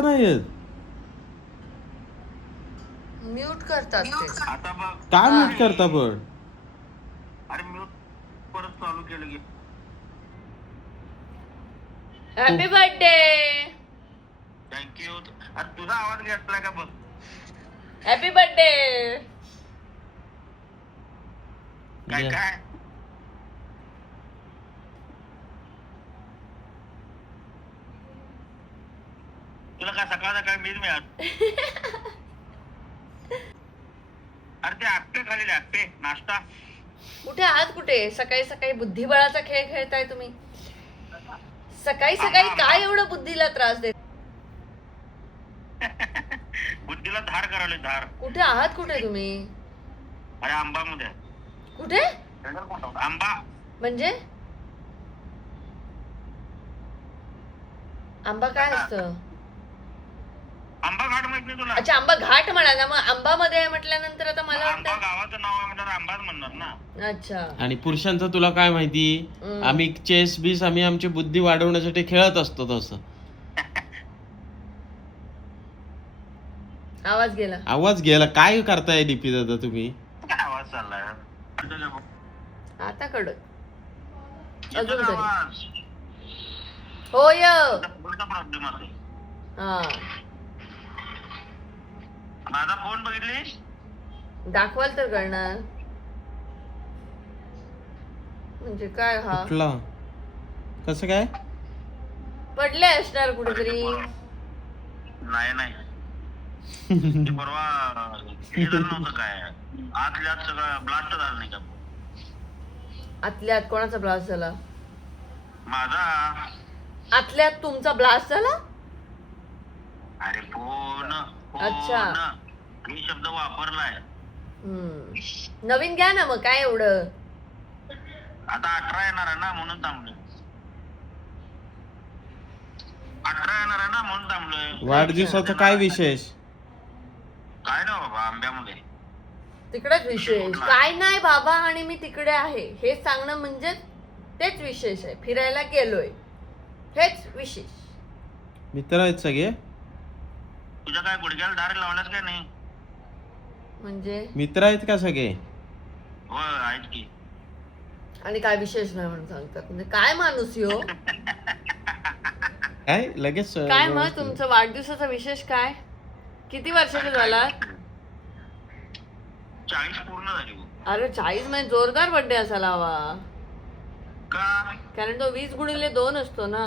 नाही येत. म्यूट करतात ते. आता बघ. काय म्यूट करता पण? अरे म्यूट परत चालू केलं की. Happy birthday. थँक्यू. अरे तुझा आवाज घेतला का बघ. Happy birthday. काय काय तुला काय सकाळ सकाळी मीच मिळाल. अरे ते आप्पे खालेले आप्पे नाश्ता. कुठे आहात कुठे? सकाळी सकाळी बुद्धिबळाचा खेळ खेळताय तुम्ही. सकाळी सकाळी काय एवढं बुद्धीला त्रास देत? बुद्धीला धार करावले धार. कुठे आहात कुठे तुम्ही? अरे आंबा मध्ये. कुठे आंबा म्हणजे? आंबा काय असतं? आंबा घाट माहित नाही तुला? अच्छा आंबा घाट म्हणा ना. मग आंबा मध्ये आहे म्हटल्यानंतर आता मला आंबा वाटतं. गावाचं नाव आहे म्हणणार आंबाच म्हणणार ना. अच्छा. आणि पुरुषांचं तुला काय माहिती? आम्ही चेस बीस आम्ही आमची बुद्धी वाढवण्यासाठी खेळत असतो तसं. आवाज गेला. आवाज गेला. काय करताय डीपी दादा तुम्ही? काय आवाज चाललाय? आता कडक. येतो अजून का तरी. आवाज? होय. कोणता प्रॉब्लेम आहे? हा माझा फोन बघितलीस? दाखवाल तर करणार म्हणजे काय? हा कुठला? कसं काय? पडले असणार कुठेतरी. नाही नाही ते परवा हे झालं नव्हतं काय आतल्या आत सगळं ब्लास्ट झालं नाही का? आतल्यात कोणाचा ब्लास्ट झाला? माझा. आतल्यात तुमचा ब्लास्ट झाला? अरे फोन अच्छा. हे शब्द वापरलाय. नवीन घ्या ना मग काय एवढं. आता 18 येणार आहे ना म्हणून थांबलोय. 18 येणार आहे ना म्हणून थांबलोय. वाढदिवसाचं काय विशेष? काय ना बाबा आंब्यामध्ये तिकडेच विशेष काय नाही बाबा. आणि मी तिकडे आहे हे सांगणं म्हणजे तेच विशेष आहे. फिरायला गेलोय हेच विशेष. मित्र आहेत सगळे? तुझ्या काय गुडघ्याला धार लावल्यास काय नाही? म्हणजे मित्र आहेत का सगळे? हो आहेत की. आणि काय विशेष नाही म्हणून सांगतात म्हणजे काय माणूस यो. काय लगेच काय मग तुमचं वाढदिवसाचा विशेष काय? किती वर्षाचे झालात? 40 पूर्ण झाली. अरे 40 म्हणजे जोरदार बर्थडे असायला हवा. का? कारण तो 20x2 असतो ना.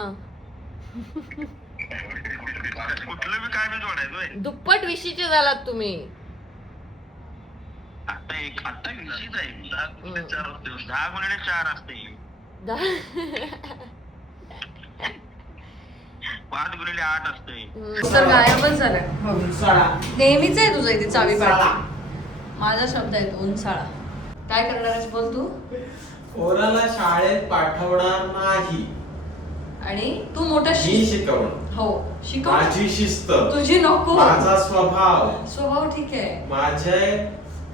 कुठलं बी काय मी जोडायचोय. दुप्पट विशीचे झालात तुम्ही. आता 20च आहे मी. 10x4 असते. 5x8 असते. तर गायबच झालाय. नेहमीच आहे तुझं इथे चावी पाडते. माझा शब्द आहे तो उंचाळा. काय करणार आहेस बोल तू. पोराला शाळेत पाठवणार नाही आणि तू मोठा मी शिकवणार. हो शिकव. माझी शिस्त, तुझी नको. माझा स्वभाव, स्वभाव ठीक आहे. माझे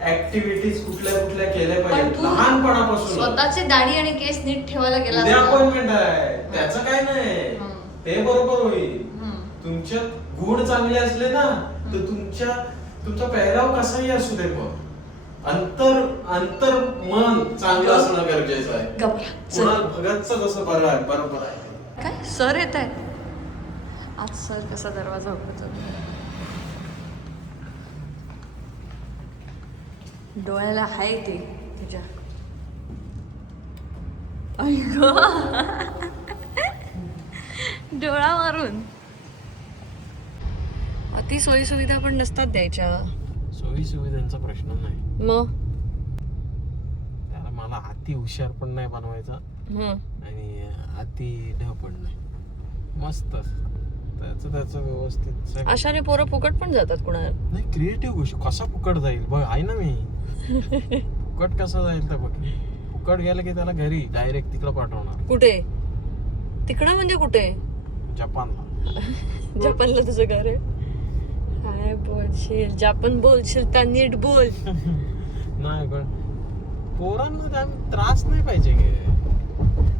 ऍक्टिव्हिटीज कुठल्या कुठल्या केल्या पण पाहिजे तू लहानपणापासून. स्वतःची दाढी आणि केस नीट ठेवायला गेला उद्या असता. अपॉइंटमेंट आहे त्याचं काय नाही. ते बरोबर होईल. तुमच्यात गुण चांगले असले ना तर तुमचा पेहराव कसाही असू दे पण अंतर मन चांगलं असणं गरजेचं आहे. कुणाल भगतचं कसं बरोबर आहे. काय सर येत आहे आज. सर कसा दरवाजा उघडतो. डोळ्याला हाय ते तुझ्या. डोळा मारून. अति सोयी सुविधा पण नसतात द्यायच्या. सोयी सुविधांचा प्रश्न नाही. मग त्याला मला अति हुशार पण नाही बनवायचा आणि अति ढ पण नाही. मस्त त्याचं व्यवस्थित. अशाने पोरं फुकट पण जातात कुणाला. नाही क्रिएटिव्ह गोष्ट कसा फुकट जाईल बघ आहे ना मी. फुकट कसा जाईल तर बघ. फुकट गेलं की त्याला घरी डायरेक्ट तिकडं पाठवणार. कुठे? तिकडं म्हणजे कुठे? जपानला. जपानला तुझं घर आहे? काय बोलशील? जपान बोलशील तर नीट बोल. नाही पण पोरांना त्रास नाही पाहिजे.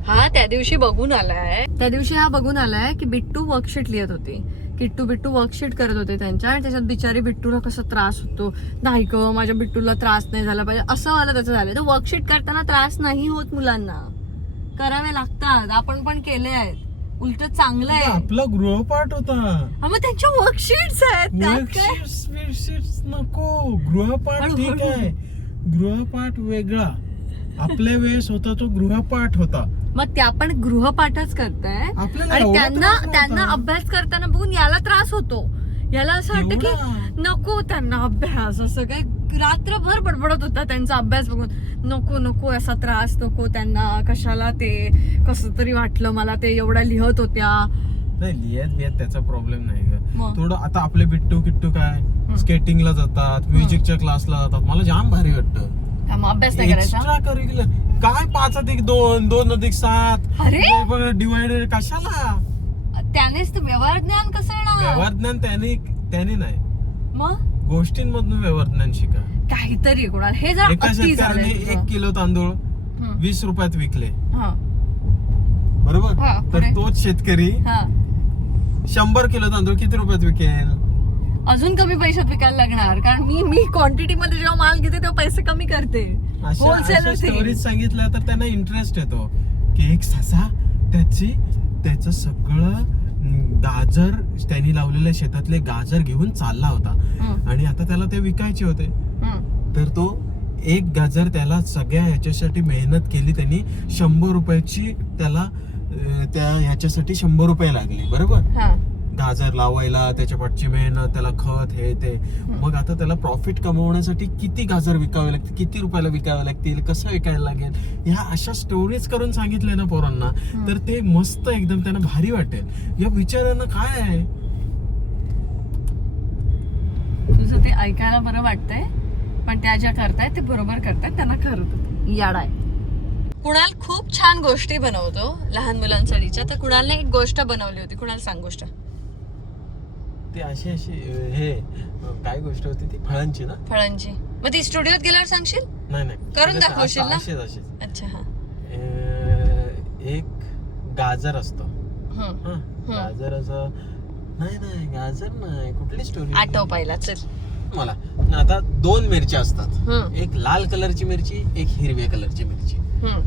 हा त्या दिवशी बघून आलाय, त्या दिवशी हा बघून आलाय की बिट्टू वर्कशीट लिहित होती. बिट्टू वर्कशीट करत होते त्यांच्या, आणि त्याच्यात बिचारी बिट्टूला कसा त्रास होतो, नाही ग माझ्या बिट्टूला त्रास नाही झाला पाहिजे असं मला त्याचं झालं. तर वर्कशीट करताना त्रास नाही होत, मुलांना करावे लागतात. आपण पण केले आहेत, उलट चांगलं आहे. आपला गृहपाठ होता. हा मग त्यांच्या वर्कशीट्स आहेत, त्यात काय. वर्कशीट्स नको, गृहपाठ हळू, ठीक हळू. आहे. गृहपाठ वेगळा, आपल्या वेळेस होता तो गृहपाठ होता. मग त्या पण गृहपाठच करताय, आपल्याला आणि एवढा त्यांना त्रास नव्हता. त्यांना अभ्यास करताना बघून याला त्रास होतो. याला असं वाटतं की एवढा? नको त्यांना अभ्यास, असं काय रात्रभर बडबडत होता त्यांचा अभ्यास बघून. नको नको असा त्रास नको त्यांना, कशाला ते, कसं तरी वाटलं मला ते एवढ्या लिहत होत्या. नाही लिहित त्याचा प्रॉब्लेम नाही ग. मग? थोडं आता आपले बिट्टू किट्टू काय स्केटिंगला जातात, म्युझिकच्या क्लासला जातात, मला जाम भारी वाटतं. हा, मग अभ्यास नाही करायचा. एक्स्ट्रा करिक्युलर काय 5+2 2+7 अरे डिवायडेड कशाला. त्यानेच तर व्यवहार ज्ञान कसं येणार. व्यवहार ज्ञान त्याने नाही, मग गोष्टींमधून व्यवहार ज्ञान शिका. काहीतरी कोणाला हे जर एका अति झालंय शेतकऱ्याने तुझं. 1 किलो तांदूळ हम्म. 20 रुपयात विकले, हा, बरोबर. हा, तर पुढे. तोच शेतकरी हा. 100 किलो तांदूळ किती रुपयात विकेल. अजून कमी पैशात विकायला लागणार, कारण मी क्वांटिटी मध्ये जेव्हा माल घेते तेव्हा पैसे कमी करते. अशा Wholesaler थे. स्टोरीज सांगितल्या तर त्यांना इंटरेस्ट येतो की एक ससा त्याचं सगळं गाजर, त्यांनी लावलेल्या शेतातले गाजर घेऊन चालला होता, हम्म, आणि आता त्याला ते विकायचे होते. हम्म, तर तो एक गाजर त्याला सगळ्या ह्याच्यासाठी मेहनत केली त्यांनी, 100 रुपयाची त्याला त्या ह्याच्यासाठी 100 रुपये लागले, बरोबर. हा, गाजर लावायला, त्याच्या पाठची मेहनत, त्याला खत, हे ते. मग आता त्याला प्रॉफिट कमवण्यासाठी किती गाजर विकावे लागतील, किती रुपयाला विकावे लागतील, कसं विकायला लागेल, ह्या अशा स्टोरीज करून सांगितले ना पोरांना, तर ते मस्त एकदम त्यांना भारी वाटेल. या विचारांना काय आहे, तुझं ते ऐकायला बरं वाटतंय, पण त्या ज्या करतायत ते बरोबर करतायत, त्यांना करत याड आहे. कुणाल खूप छान गोष्टी बनवतो लहान मुलांसाठीच्या. तर कुणालने एक गोष्ट बनवली होती, कुणाल सांग गोष्ट. ती अशी हे काय गोष्ट होती ती, फळांची ना. फळांची. मग ती स्टुडिओत गेल्यावर सांगशील. नाही करून दाखवशील ना? अशीच. अच्छा. हा. एक गाजर असतो, हम्म. गाजर असं नाही गाजर नाही, कुठली स्टोरी आठव पाहिला, चल. मला ना. आता 2 मिरच्या असतात, हम्म, एक लाल कलरची मिरची, एक हिरव्या कलरची मिरची. हम्म,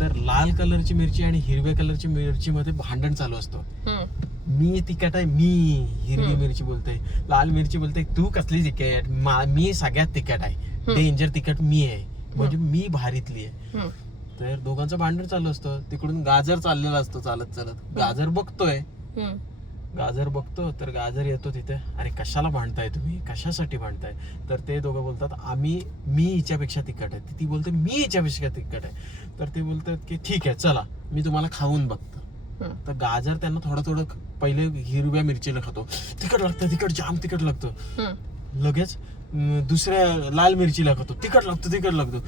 तर लाल कलरची मिरची आणि हिरव्या कलरची मिरची मध्ये भांडण चालू असतं. हम्म, मी तिखट आहे, मी हिरवी हम्म. मिरची बोलते, लाल मिरची बोलते तू कसली तिखट, मी सगळ्यात तिखट आहे, डेंजर तिखट मी आहे, म्हणजे मी भारीतली आहे. हम्म, तर दोघांचं भांडण चालू असतं. तिकडून गाजर चाललेला असतो चालत चालत. गाजर बघतोय, हम्म, गाजर बघतो, तर गाजर येतो तिथे. अरे कशाला भांडताय तुम्ही, कशासाठी भांडताय. तर ते दोघं बोलतात मी हिच्यापेक्षा तिखट आहे. ती बोलते मी हिच्यापेक्षा तिखट आहे. तर ते बोलतात की ठीक आहे चला मी तुम्हाला खाऊन बघतो. हम्म. तर गाजर त्यांना थोडं पहिले हिरव्या मिरचीला खातो, तिखट लागतं, तिखट जाम तिखट लागतं. हम्म, लगेच दुसऱ्या लाल मिरचीला खातो, तिखट लागतो.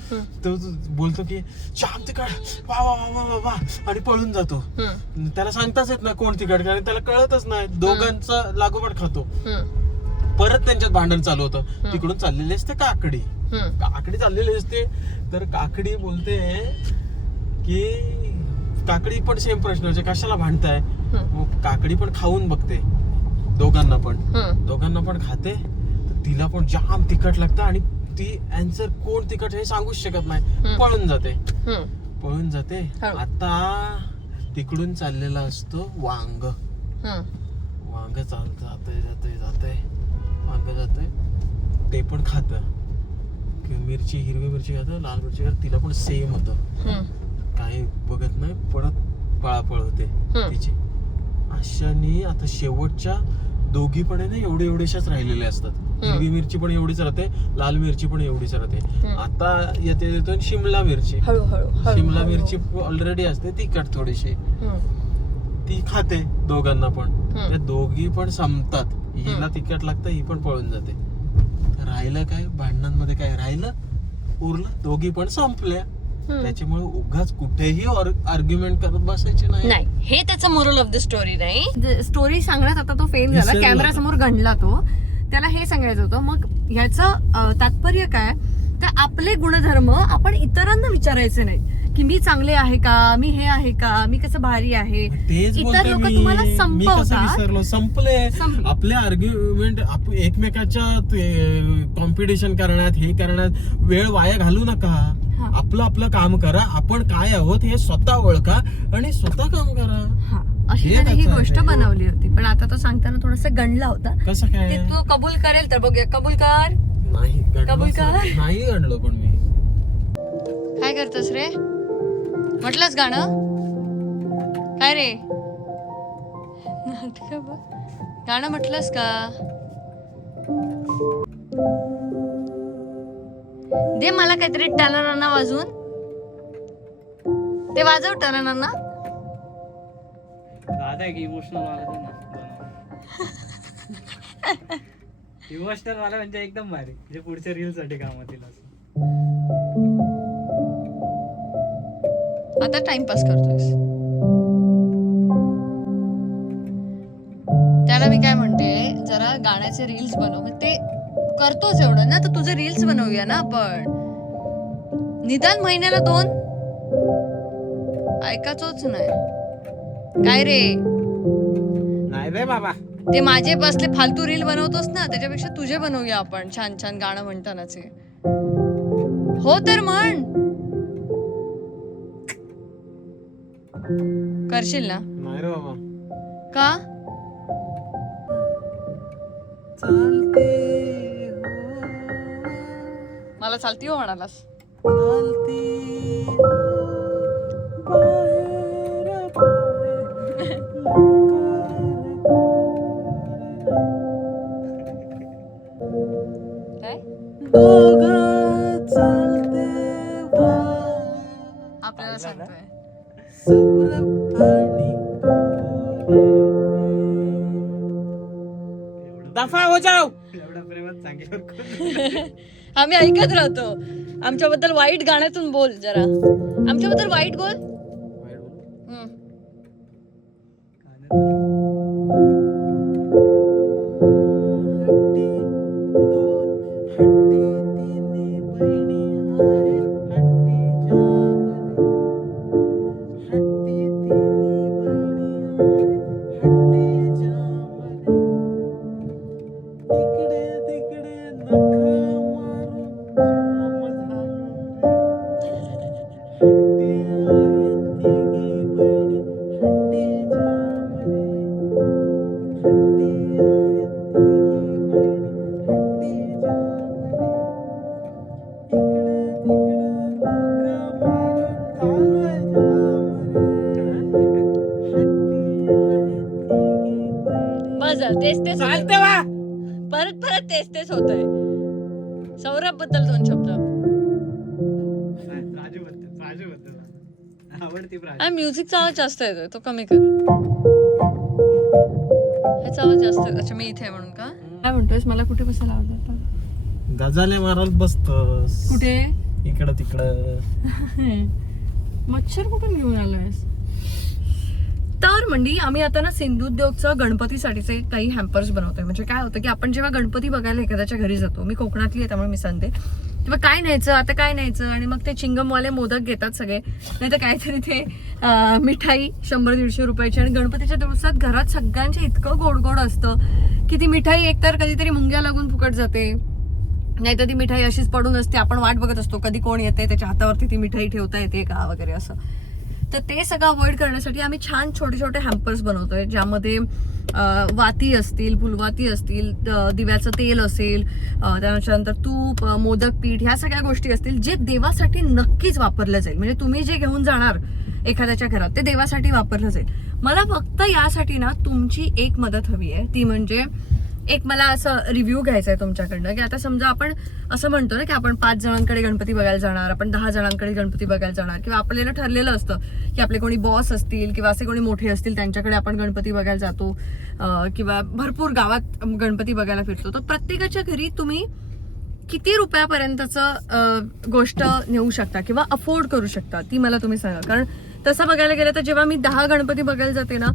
तो बोलतो की जाम तिखट, वा वा वा वा वा, आणि पळून जातो. हम्म, त्याला सांगताच येत नाही कोण तिखट, कारण त्याला कळतच नाही. दोघांचा लागोपाठ खातो. हम्म, परत त्यांच्यात भांडण चालू होतं. तिकडून चाललेली असते काकडी. हम्म, काकडी चाललेली असते. तर काकडी बोलते की काकडी पण सेम प्रश्न आहे, कशाला भांडताय. मग काकडी पण खाऊन बघते, दोघांना पण खाते. तर तिला पण जाम तिखट लागतं, आणि ती आन्सर कोण तिखट हे सांगूच शकत नाही, पळून जाते. हळू. आता तिकडून चाललेला असतो वांग जाते वांग जाते. ते पण खातं, मिरची, हिरवी मिरची खातं, लाल मिरची खातं. तिला पण सेम होतं, काही बघत नाही, परत पळापळ होते तिची. अशाने आता शेवटच्या दोघी पण आहे ना एवढ्याशाच राहिलेल्या असतात. हिरवी मिरची पण एवढीच राहते, लाल मिरची पण एवढीच राहते. आता येतो शिमला मिरची. शिमला मिरची ऑलरेडी असते तिखट थोडीशी, ती खाते दोघांना पण. त्या दोघी पण संपतात. हिला तिखट लागतं, ही पण पळून जाते. राहिलं काय भांडणांमध्ये, काय राहिलं उरलं, दोघी पण संपल्या. त्याच्यामुळे उगाच कुठेही आर्ग्युमेंट करत बसायचे नाही. हे त्याचं मोरल ऑफ द स्टोरी नाही. स्टोरी सांगण्यात आता तो फेल झाला, कॅमेरा समोर गंडला तो. त्याला हे सांगायचं होतं. मग ह्याचं तात्पर्य काय, तर आपले गुणधर्म आपण इतरांना विचारायचे नाही की मी चांगले आहे का, मी हे आहे का, मी कसं भारी आहे. तेच इतर बोलते लोक तुम्हाला मी कसं संपवतात. विसरलो. संपले संपले. आपले आर्ग्युमेंट एकमेकाच्या कॉम्पिटिशन करण्यात हे करण्यात वेळ वाया घालू नका. आपलं आपलं काम करा. आपण काय आहोत हे स्वतः ओळखा आणि स्वतः काम करा. हा, अशी हे त्याने ही त्याचं गोष्ट आहे. बनवली होती. पण आता तो सांगताना थोडासा गणला होता. कसं ते काय तू कबूल करेल तर बघूया. कबूल कर. नाही कबूल कर. नाही गणलो पण मी. काय करतोस रे? म्हटलंच गाणं काय रे? नाटकं बघ. गाणं म्हटलंस का? दे मला काहीतरी टनाना वाजवून. ते वाजव टनाना. दादा एक इमोशनल वाला ना. इमोशनल वाला म्हणजे एकदम भारी, म्हणजे पुढच्या रील साठी कामात येईल असं. आता टाइमपास करतोयस. त्याला मी काय म्हणते, जरा गाण्याचे रील्स बनव. मग ते करतोच एवढं ना, तर तुझे रील्स बनवूया ना आपण. निदान महिन्याला 2. ऐकायचोच नाही. काय रे? नाही रे बाबा. ते माझे बसले फालतू रील बनवतोस ना, त्याच्यापेक्षा तुझे बनवूया आपण छान छान गाणं म्हणतानाचे. हो तर म्हण. करशील ना? नाही रे बाबा. का? चालते मला चालती हो म्हणालास. काय? आपल्याला सांगतोय. दफा हो जाओ. एवढा प्रेमात सांगितलं. आम्ही ऐकत राहतो. आमच्याबद्दल वाईट गाण्यातून बोल जरा. आमच्याबद्दल वाईट बोल. हम्म. बस झालं. तेच तेच चालते वा. परत परत तेच तेच होतंय. सौरभ बद्दल 2 शब्द. राजू बद्दल आवडती प्राजू. आणि म्युझिकचा आवाज जास्त येतोय, तो कमी कर. ह्याचा आवाज जास्त. अच्छा मी इथे आहे म्हणून का? काय म्हणतोयस? मला कुठे बसायला आवडतं? गजाले मारत बसतोस. कुठे? इकडं तिकडं. मच्छर कुठून घेऊन आलोयस? तर मंडी आम्ही आता ना सिंधुद्योगचं गणपतीसाठीचे काही हॅम्पर्स बनवतोय. म्हणजे काय होतं की आपण जेव्हा गणपती बघायला एखाद्याच्या घरी जातो, मी कोकणातली आहे त्यामुळे मी सांगते, तेव्हा काय न्यायचं, आता काय न्यायचं, आणि मग ते चिंगमवाले मोदक घेतात सगळे, नाही तर काहीतरी ते मिठाई 100-150 रुपयाची. आणि गणपतीच्या दिवसात घरात सगळ्यांच्या इतकं गोड गोड असतं की ती मिठाई एकतर कधीतरी मुंग्या लागून फुकट जाते, नाही तर ती मिठाई अशीच पडून असते. आपण वाट बघत असतो कधी कोण येते, त्याच्या हातावरती ती मिठाई ठेवता येते का वगैरे असं. तर ते सगळं अवॉइड करण्यासाठी आम्ही छान छोटे छोटे हॅम्पर्स बनवतोय, ज्यामध्ये वाती असतील, फुलवाती असतील, दिव्याचं तेल असेल, त्यानंतर तूप, मोदक पीठ, ह्या सगळ्या गोष्टी असतील, जे देवासाठी नक्कीच वापरलं जाईल. म्हणजे तुम्ही जे घेऊन जाणार एखाद्याच्या घरात ते देवासाठी वापरलं जाईल. मला फक्त यासाठी ना तुमची एक मदत हवी आहे. ती म्हणजे एक मला असं रिव्ह्यू घ्यायचा आहे तुमच्याकडनं, की आता समजा आपण असं म्हणतो ना की आपण 5 जणांकडे गणपती बघायला जाणार, आपण 10 जणांकडे गणपती बघायला जाणार, किंवा आपल्याला ठरलेलं असतं की आपले कोणी बॉस असतील किंवा असे कोणी मोठे असतील त्यांच्याकडे आपण गणपती बघायला जातो, किंवा भरपूर गावात गणपती बघायला फिरतो. तर प्रत्येकाच्या घरी तुम्ही किती रुपयापर्यंतचं गोष्ट नेऊ शकता किंवा अफोर्ड करू शकता, ती मला तुम्ही सांगा. कारण तसं बघायला गेलं तर जेव्हा मी 10 गणपती बघायला जाते ना,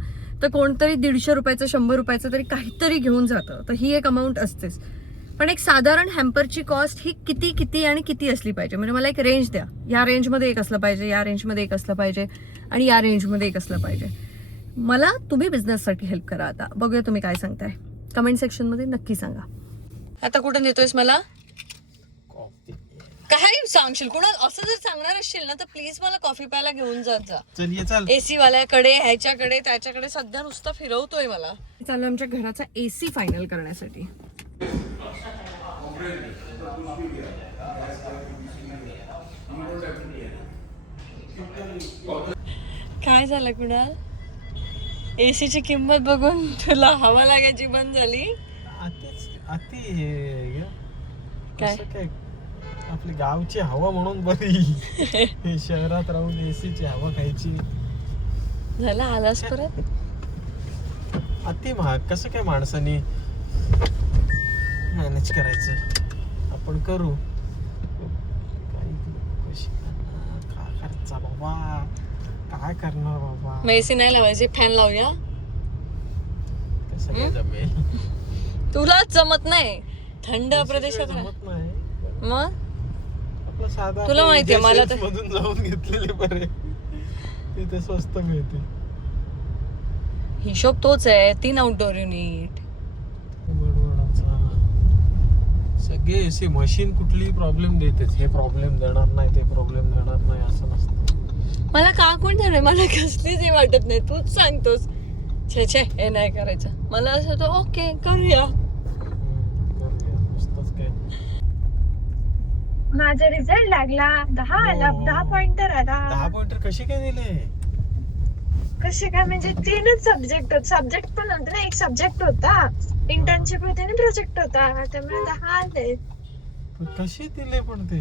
तर कोणतरी 150 रुपयाचं 100 रुपयाचं तरी काहीतरी घेऊन जातं. तर ही एक अमाऊंट असतेच. पण एक साधारण हॅम्परची कॉस्ट ही किती आणि किती असली पाहिजे, म्हणजे मला एक रेंज द्या. या रेंजमध्ये एक असलं पाहिजे, या रेंजमध्ये एक असलं पाहिजे आणि या रेंजमध्ये एक असलं पाहिजे. मला तुम्ही बिझनेससाठी हेल्प करा. आता बघूया तुम्ही काय सांगताय, कमेंट सेक्शनमध्ये नक्की सांगा. आता कुठं नेतोयस मला? काय सांगशील कुणाल? असं जर सांगणार असशील ना तर प्लीज मला कॉफी प्यायला घेऊन जात जा. चल ये चल. एसी वाल्याकडे, ह्याच्याकडे, त्याच्याकडे सध्या नुसतं फिरवतोय मला. चालू आमच्या घराचा एसी फायनल करण्यासाठी. काय झालं कुणाल? एसीची किंमत बघून तुला हवा लागायची बंद झाली? काय? आपली गावची हवा म्हणून बरी, शहरात राहून एसीची हवा खायची. झाला आलास परत? अति महाग कसं काय माणसाने मॅनेज करायचं? आपण करू. काय खर्चा बाबा, काय करणार बाबा? मग एसी नाही लावायची, फॅन लावूया. कसं काय जमेल? तुला जमत नाही, थंड प्रदेशात जमत नाही. मग आपलं साधा तुला माहितीये मला तर मधून जाऊन घेतलेले बरे, तिथे स्वस्त मिळते. हिशोब तोच आहे, 3 आउटडोर युनिट. सगळे एसी मशीन कुठली प्रॉब्लेम देतेच. हे प्रॉब्लेम देणार नाही, ते प्रॉब्लेम देणार नाही असं नसतं. मला का कोण देणार? मला कसलीच हे वाटत नाही, तूच सांगतोस छे छे हे नाही करायचं. मला असं होतं ओके करूया. नुसतंच काय. माझा रिझल्ट लागला, 10 आला, 10 पॉइंटर आला. 10 पॉइंटर कसे काय दिले? कसे काय म्हणजे 3च सब्जेक्ट पण होते ना, एक सब्जेक्ट होता, इंटर्नशिप होती आणि प्रोजेक्ट होता, त्यामुळे 10 आले. कसे दिले पण ते?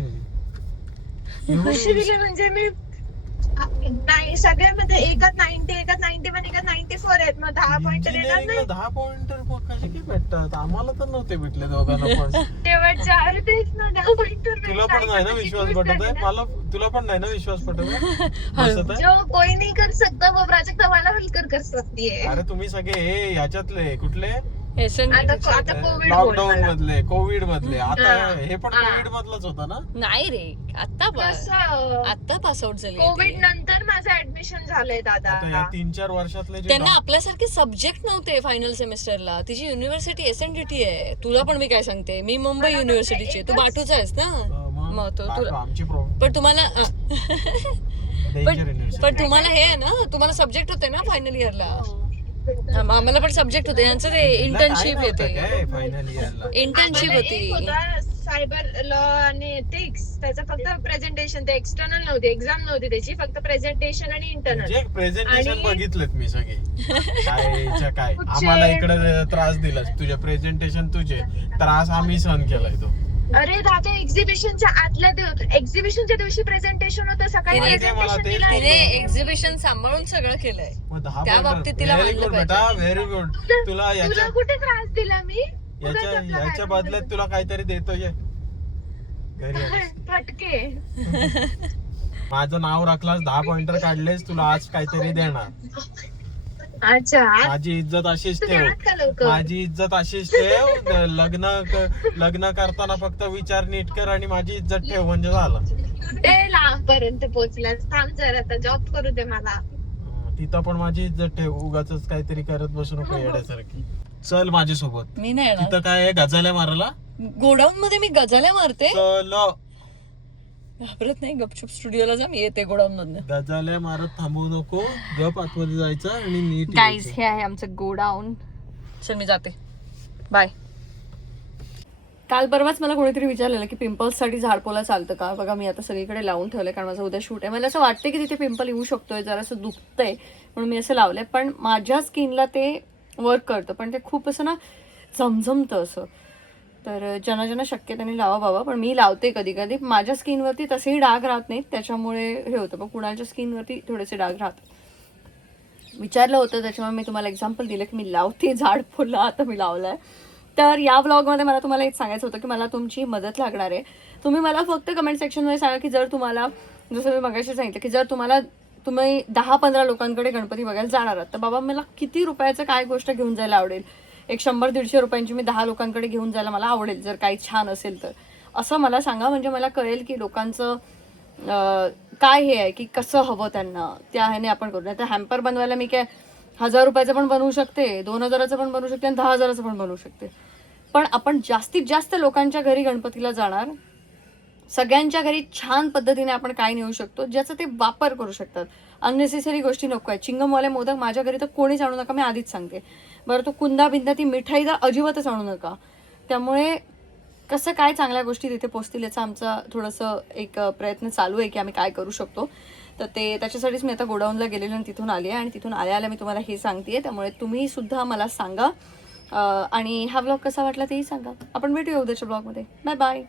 कसे दिले म्हणजे मी नाही सगळ्यामध्ये एकात 90, एकात 91, एकात 94 आहेत, मग 10 पॉइंटर येणार नाही. 10 पॉइंटर कसे काय भेटतात? आम्हाला तर नव्हते भेटले दोघांना पण. शेवटच्या तेच ना 10 पॉइंटर. तुला पण नाही ना विश्वास पटत आहे? मला तुला पण नाही ना विश्वास पटत आहे? जो कोई नहीं कर सकता वो प्रोजेक्ट हमारा मिलकर कर सकती है. अरे तुम्ही सगळे हे याच्यातले कुठले आता कोविड लॉकडाऊन मधले, कोविड मधले, आता हे पण कोविड मधलंच होतं ना? नाही रे, आता पास आउट झाली. कोविड नंतर माझं ऍडमिशन झालंय दादा. आता या 3-4 वर्षातले जे त्यांना आपल्यासारखे सब्जेक्ट नव्हते फायनल सेमेस्टरला. तिची युनिव्हर्सिटी SNDT आहे. तुला पण मी काय सांगते, मी मुंबई युनिव्हर्सिटीची, तू बाटूचा आहेस ना. मग तो तुला आमची पण तुम्हाला पण तुम्हाला हे आहे ना, तुम्हाला सब्जेक्ट होते ना फायनल इयरला. आम्हाला पण सब्जेक्ट होते, यांचं ते इंटर्नशिप येते. फायनल इयरला एक इंटर्नशिप होती. होता सायबर लॉ आणि एथिक्स, त्याचं फक्त प्रेझेंटेशन, ते एक्सटर्नल नव्हती, एक्झाम नव्हती त्याची, फक्त प्रेझेंटेशन आणि इंटरनल. जे प्रेझेंटेशन आणि- बघितलेत मी सगळे. काय आम्हाला इकडे त्रास दिलास, तुझे प्रेझेंटेशन, तुझे त्रास आम्ही सहन केलाय तो. अरे दादा एक्झिबिशनच्या एक्झिबिशनच्या दिवशी प्रेझेंटेशन होतं, सकाळी माहिती आहे मला प्रेझेंटेशन ते. दिलं. तिने एक्झिबिशन सांभाळून सगळं केलंय. मग 10 त्या बाबतीत तिला व्हेरी मानलं गुड पाहिजे. बेटा, व्हेरी गुड. तुला तुला कुठे त्रास दिला मी? याच्या बदल्यात तुला काहीतरी देतोय घरी आलीस. फटके. माझं नाव राखलास, 10 पॉइंटर काढलेस, तुला आज काहीतरी देणार. अच्छा माझी इज्जत अशीच तू ठेव, देणार का लवकर? माझी इज्जत अशीच ठेव. लग्न करताना फक्त विचार नीट कर आणि माझी इज्जत ठेव, म्हणजे झालं. ते लांबपर्यंत पोहोचलास, थांब जरा, आता जॉब करू दे मला. तिथं पण माझी इज्जत ठेव, उगाच काहीतरी करत बसू नको येड्यासारखी. चल माझ्यासोबत. मी नाही येणार. तिथं काय आहे, गजाल्या मारायला? गोडाऊन मध्ये मी गजाल्या मारते. चल घाबरत नाही, गपचूप स्टुडिओला जा, मी येते गोडाऊन मधनं. गजाल्या मारत थांबवू नको, गप आतमध्ये जायचं आणि नीट गाईज यायचं. हे आहे आमचं गोडाऊन. चल मी जाते, बाय. काल परवाच मला कोणीतरी विचारलेलं की पिंपल्ससाठी झाडपोला चालतं का. बघा मी आता सगळीकडे लावून ठेवलंय, कारण माझं उद्या शूट आहे. मला असं वाटतं की तिथे पिंपल येऊ शकतोय, जरासं दुखतंय म्हणून मी असं लावलंय. पण माझ्या स्किनला ते वर्क करतं, पण ते खूप असं ना झमझमतं असं. तर ज्यांना शक्य त्यांनी लावा बाबा, पण मी लावते कधी कधी. माझ्या स्किनवरती तसेही डाग राहत नाहीत, त्याच्यामुळे हे होतं. पण कुणाच्या स्किनवरती थोडेसे डाग राहतात. विचारलं होतं त्याच्यामुळे मी तुम्हाला एक्झाम्पल दिलं की मी लावते झाडपोला, आता मी लावलाय. तर या व्लॉगमध्ये मला तुम्हाला एक सांगायचं होतं की मला तुमची मदत लागणार आहे. तुम्ही मला फक्त कमेंट सेक्शनमध्ये सांगा की जर तुम्हाला, जसं मी मगाशी सांगितलं की जर तुम्ही 10-15 लोकांकडे गणपती बघायला जाणार आहात, तर बाबा मला किती रुपयाचं काय गोष्ट घेऊन जायला आवडेल एक 100-150 रुपयांची मी 10 लोकांकडे घेऊन जायला मला आवडेल, जर काही छान असेल तर. असं मला सांगा, म्हणजे मला कळेल की लोकांचं काय हे आहे, की कसं हवं त्यांना, त्या ह्याने आपण करू. नाही तर हॅम्पर बनवायला मी काय 1000 रुपयाचं पण बनवू शकते, 2000चं पण बनवू शकते आणि 10,000चं पण बनवू शकते. पण आपण जास्तीत जास्त लोकांच्या घरी गणपतीला जाणार, सगळ्यांच्या घरी छान पद्धतीने आपण काय नेऊ शकतो ज्याचा ते वापर करू शकतात. अननेसेसरी गोष्टी नको आहे. चिंगमवाले मोदक माझ्या घरी तर कोणीच आणू नका, मी आधीच सांगते बरं. तो कुंदा बिंदा ती मिठाई तर अजिबातच आणू नका. त्यामुळे कसं काय चांगल्या गोष्टी तिथे पोचतील याचा आमचा थोडंसं एक प्रयत्न चालू आहे की आम्ही काय करू शकतो. तर त्याच्यासाठीच मी आता गोडाऊनला गेलेले आणि तिथून आली आहे, आणि तिथून आल्या मी तुम्हाला हे सांगते. त्यामुळे तुम्ही सुद्धा मला सांगा, आणि हा व्लॉग कसा वाटला तेही सांगा. आपण भेटूया उद्याच्या ब्लॉगमध्ये. Bye bye.